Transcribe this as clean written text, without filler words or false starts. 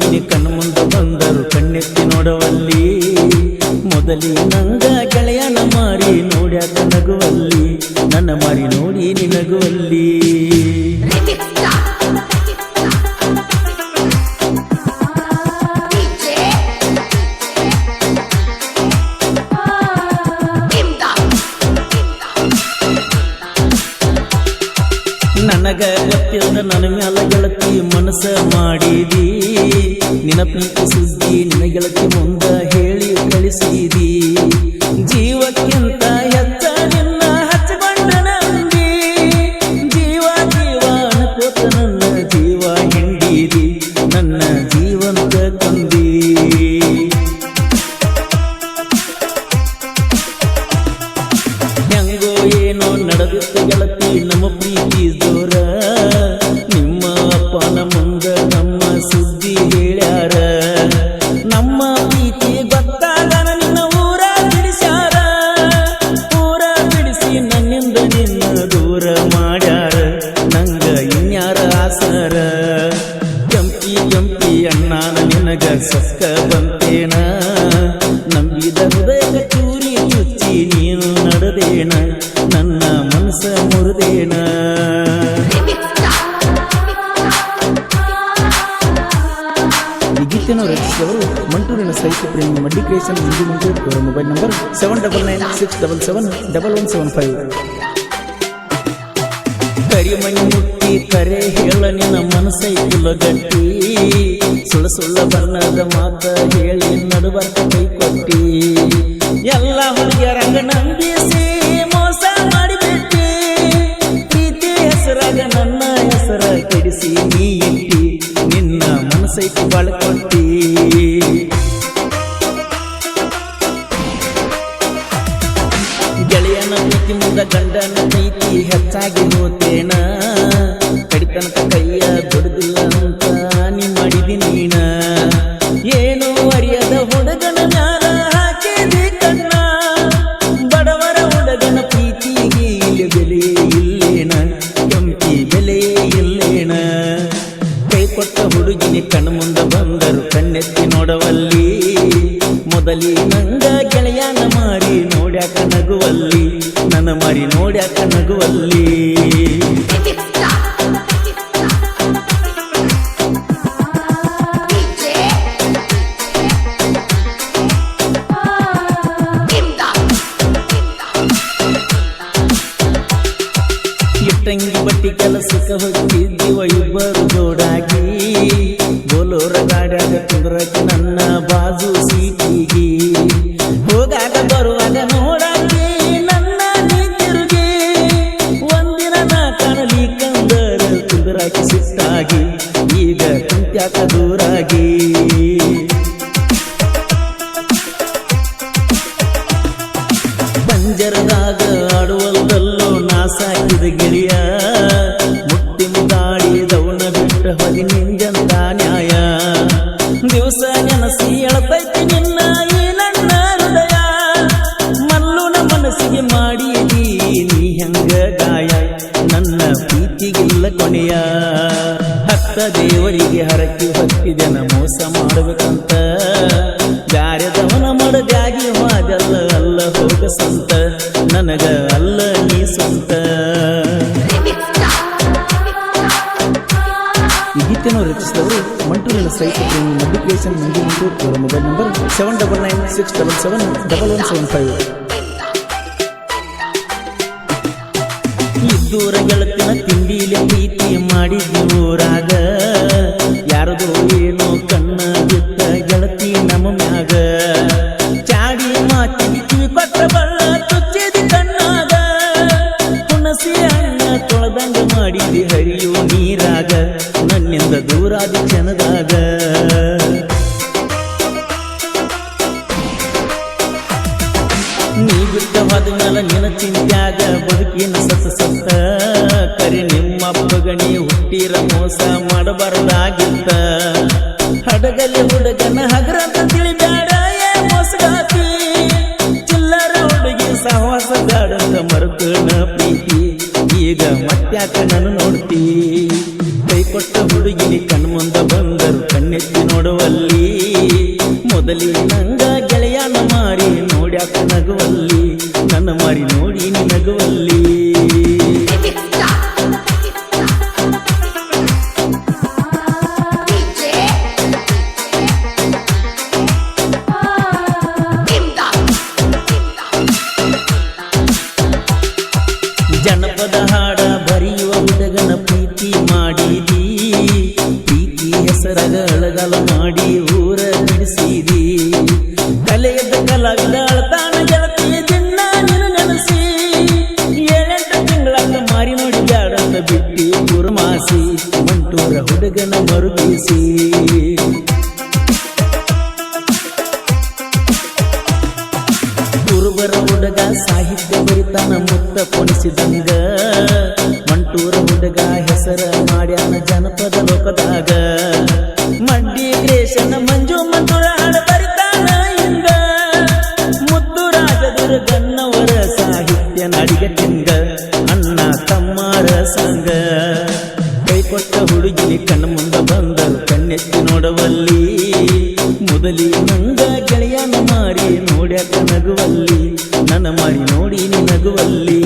ಹುಡುಗಿನಿ ಕಣ್ಮುಂದ ಬಂದರು ಕಣ್ಣೆತ್ತಿ ನೋಡವಲ್ಲಿ ಮೊದಲಿ ನಂಗ ಗೆಳೆಯನ ಮಾರಿ ನೋಡ್ಯಾಕ ನಗುವಲ್ಲಿ ನನ್ನ ಮಾರಿ ನೋಡಿ ನಿನಗುವಲ್ಲಿ ನನಗ ಗೊತ್ತಿಲ್ಲ ನನ್ನ ಮ್ಯಾಲ ಗೆಳತಿ ಮನಸ್ಸ ಮಾಡಿದಿ ನಿನ್ನ ಪ್ರೀತಿ ಸುದ್ದಿ ನಿನ್ನ ಗೆಳತಿ ಮುಂದ ಹೇಳಿ ಕಳಿಸಿದಿ ಜೀವಕ್ಕಿಂತ ಹೆಚ್ಚ ನಿನ್ನ ಹಚ್ಚಬಂಡ ನಂಬಿ ಜೀವ ಜೀವ ಅನ್ಕೋತ ನನ್ನ ಜೀವ ಹಿಂಡಿದಿ ನನ್ನ ಜೀವಂತ ತಂದಿ ಹೆಂಗೋ ಏನೋ ನಡೆದಿತ್ತು ಗೆಳತಿ ನಮ್ಮ ಪ್ರೀತಿ ಜೋರ ನಿಮ್ಮ ಅಪ್ಪನ ಮುಂದ ನಮ್ಮ ಸುದ್ದಿ ಹೇಳ್ಯಾರ ನಮ್ಮ ಪ್ರೀತಿ ಗೊತ್ತಾಗ ನಿನ್ನ ಊರ ಬಿಡಿಸ್ಯಾರ ಊರ ಬಿಡಿಸಿ ನನ್ನಿಂದ ನಿನ್ನ ದೂರ ಮಾಡ್ಯಾರ ನಂಗ ಇನ್ಯಾರ ಆಸರ ಕೆಂಪಿ ಕೆಂಪಿ ಅಣ್ಣಾನ ನಿನಗ ಸಕ್ಕ ಬಂತೇನ ನಂಬಿದ ಹೃದಯ ಚೂರಿ ಚುಚ್ಚಿ ನೀನು ನಡೆದೇನ ನನ್ನ ಮನಸ್ಸ ಮುರಿದೇನ ಈ ಗೀತೆಯನ್ನು ರಚಿಸಿದವರು ಮಂಟೂರಿನ ಸಾಹಿತ್ಯ ಪ್ರೇಮಿ ಮಡ್ಡಿ ಕ್ರಿಯೇಷನ್ ಹಿಂದಿ ಮಂಟೂರ್ ಅವರ ಮೊಬೈಲ್ ನಂಬರ್ 7996771175 ಕರಿಮಣಿ ಮುಟ್ಟಿ ಕರೆ ಹೇಳ ನಿನ್ನ ಮನಸ್ಸೈತಿಲ್ಲ ಗಟ್ಟಿ ಸುಳ್ಳು ಸುಳ್ಳ ಬಣ್ಣದ ಮಾತ ಹೇಳಿ ನಡುವರ್ತ ಕೈ ಕೊಟ್ಟಿ ಎಲ್ಲ ಹುಡುಗಿಯರಂಗ ನಂಬಿಸಿ ಮೋಸ ಮಾಡಿಬಿಟ್ಟಿ ಪ್ರೀತಿ ಹೆಸರಾಗ ನನ್ನ ಹೆಸರ ಕೆಡಿಸಿ ನೀ ಇಟ್ಟಿ ನಿನ್ನ ಮನಸ್ಸೈತಿ ಬಾಳ್ಕೊಟ್ಟಿ ಗೆಳೆಯನ ಪ್ರೀತಿ ಮುಂದ ಗಂಡನ ಪ್ರೀತಿ ಹೆಚ್ಚಾಗಿ ಹೋತೇನ ಕಡಿತನಕ ಕೈಯ ಬಿಡುದಿಲ್ಲ ಅಂತ ನೀ ಮಾಡಿದಿ ನೀನ ಏನು ಅರಿಯದ ಹುಡುಗನ ಮ್ಯಾಲ ಹಾಕಿದಿ ಕಣ್ಣ ಬಡವರ ಹುಡುಗನ ಪ್ರೀತಿಗೆ ಇಲ್ಲಿ ಬೆಲೆ ಇಲ್ಲೇನ ಕೆಂಪಿ ಬೆಲೆ ಇಲ್ಲೇನ ಕೈ ಕೊಟ್ಟ ಹುಡುಗಿನಿ ಕಣ್ಣು ಮುಂದ ಬಂದರು ಕಣ್ಣೆತ್ತಿ ನೋಡವಲ್ಲಿ ಮೊದಲಿ ನಂಗ ಗೆಳೆಯನ ಮಾರಿ ನೋಡ್ಯಾಕ ನಗುವಲ್ಲಿ ನನ್ನ ಮಾರಿ ನೋಡ್ಯಾಕ ನಗುವಲ್ಲಿ ಇಟ್ಟಂಗಿ ಬಟ್ಟಿ ಕೆಲಸಕ್ಕೆ ಹೋಗಿದ್ದೀವ ಇಬ್ಬರು ಜೋಡಾಗಿ ಬೋಲೋರ ಗಾಡ್ಯಾಗ ಕುಂದ್ರಕ ನನ್ನ ಬಾಜು ಸೀಟಿಗಿ ಹೋಗಾಗ ಬರುವಾಗ ನೋಡಾಗಿ ನನ್ನ ನೀ ತಿರುಗಿ ಒಂದಿನ ನಾ ಕಾಣಲಿ ಕಂದರ ಕುಂದ್ರಾಕಿ ಸಿಟ್ಟಾಗಿ ಈಗ ಕುಂತ್ಯಾಕ ದೂರಾಗಿ ಪಂಜರದಾಗ ಆಡುವಲ್ಲೋ ನಾ ಸಾಕಿದ ಗೆಳೆಯ ಮುಟ್ಟಿ ಮುದಾಡಿದವನ ಬಿಟ್ಟ ಹೊದಿ ನಿಂಜಂದ ನ್ಯಾಯ ದಿವಸ ನೆನಸಿ ಎಳತೈತಿ ನಿನ್ನ ಈ ನನ್ನ ಹೃದಯ ಮಲ್ಲುನ ಮನಸ್ಸಿಗೆ ಮಾಡಿದಿ ನೀ ಹೆಂಗ ಗಾಯ ನನ್ನ ಪ್ರೀತಿಗಿಲ್ಲ ಕೊನೆಯ ಹತ್ತ ದೇವರಿಗೆ ಹರಕಿ ಹೊತ್ತಿದೆನ ಮೋಸ ಮಾಡಬೇಕಂತ ಗಾರ್ಯದವನ ಮಡದಾಗಿ ಹೋದಲ್ಲ ಅಲ್ಲ ಹೋಗ ಸಂತ ನನಗ ಅಲ್ಲ ನೀ ಸ್ವಂತ ಈ ಗೀತೆಯನ್ನು ರಚಿಸಿದವರು ಮಂಟೂರಿನ ಸಾಹಿತ್ಯ ಪ್ರೇಮಿ ಮಡ್ಡಿ ಕ್ರಿಯೇಷನ್ ಹಿಂದಿ ಮಂಟೂರ್ ಅವರ ಮೊಬೈಲ್ ನಂಬರ್ 7996771175 ಇದ್ದೂರ ಗೆಳತಿನ ತಿಂಡಿಲಿ ಪ್ರೀತಿ ಮಾಡಿದ್ವಿ ಊರಾಗ ಯಾರದೋ ಏನೋ ಕಣ್ಣ ಬಿಟ್ಟ ಗೆಳತಿ ನಮ್ಮ ಮ್ಯಾಗ ಚಾಡಿ ಮಾತಿಗೆ ಕಿವಿ ಕೊಟ್ಟ ಬಳ್ಳ ತುಚ್ಚಿದಿ ಕಣ್ಣಾಗ ಹುಣಸಿ ಹಣ್ಣ ತೊಳೆದಂಗ ಮಾಡಿದಿ ಹರಿಯೋ ನೀರಾಗ ನನ್ನಿಂದ ದೂರಾದಿ ಕ್ಷಣದಾಗ ನೀ ಬಿಟ್ಟ ಹೋದ್ಮೇಲೆ ನಿನ್ನ ಚಿಂತ್ಯಾಗ ಬದುಕಿನ ಸತ್ತ ಕರಿ ನಿಮ್ಮಪ್ಪಗಣಿ ಹುಟ್ಟಿರ ಮೋಸ ಮಾಡಬಾರದಾಗಿತ್ತ ಹಡಗಲಿ ಹುಡುಗನ ಹಗರಂತ ತಿಳಿಬ್ಯಾಡ ಏ ಮೋಸಗಾತಿ ಚಿಲ್ಲರ ಹುಡುಗಿ ಸಹವಾಸ ಗಾಡಂತ ಮರುಕನ ಪ್ರೀತಿ ಈಗ ಮತ್ತ್ಯಾಕ ನಾನು ನೋಡ್ತಿ ಕೈ ಕೊಟ್ಟ ಹುಡುಗಿನಿ ಕಣ್ಮುಂದ ಬಂದರು ಕಣ್ಣೆತ್ತಿ ನೋಡುವಲ್ಲಿ ಮೊದಲಿ ನಂಗ ಗೆಳೆಯನ ಮಾರಿ ನೋಡ್ಯಾಕ ನಗುವಲ್ಲಿ ನನ್ನ ಮಾರಿ ನೋಡಿ ನೀ ನಗುವಲ್ಲಿ ಜನಪದ ಹಾಡ ಬರೆಯುವ ಹುಡುಗನ ಪ್ರೀತಿ ಮಾಡಿದಿ ಪ್ರೀತಿ ಹೆಸರಗ ಅಳಗಲ ಮಾಡಿ ಊರ ಬಿಡಿಸಿದಿ ಕಲೆಯದ ಕಲಾವಿದ ಅಳತಾನ ಗೆಳತಿಯ ದಿನ ನಿನ್ನ ನೆನಸಿ 7-8 ತಿಂಗಳಾಗ ಮಾರಿ ನೋಡಿ ಬ್ಯಾಡಂತ ಬಿಟ್ಟಿ ಗುರುಮಾಸಿ ಮಂಟೂರ ಹುಡುಗನ ಮರುಗಿಸಿ ಕುರುಬರ ಹುಡುಗ ಸಾಹಿತ್ಯ ಬರಿತಾನ ಮುತ್ತ ಕೊಣಿಸಿದಂಗ ಮಂಟೂರ ಹುಡುಗ ಹೆಸರ ಮಾಡ್ಯಾನ ಜನಪದ ಲೋಕದಾಗ ಮಡ್ಡಿ ಕ್ರೇಶನ ಮಂಜು ಮಂಟೂರ ಹಾಡ ಬರಿತಾನ ಹಿಂಗ ಮುದ್ದು ರಾಜದುರ್ಗನ್ನವರ ಸಾಹಿತ್ಯ ನಡಿಗಟ್ಟಿಂಗ ಅಣ್ಣ ತಮ್ಮರ ಸಂಗ ಕೈ ಕೊಟ್ಟ ಹುಡುಗಿನಿ ಕಣ್ಣ ಮುಂದ ಬಂದರು ಕಣ್ಣೆತ್ತಿ ನೋಡವಲ್ಲಿ ಮೊದಲಿ ನಂಗ ಗೆಳೆಯನ ಮಾರಿ ನೋಡ್ಯಾಕ ನಗುವಲ್ಲಿ ನನ್ನ ಮಾರಿ ನೋಡಿ ನೀ ನಗುವಲ್ಲಿ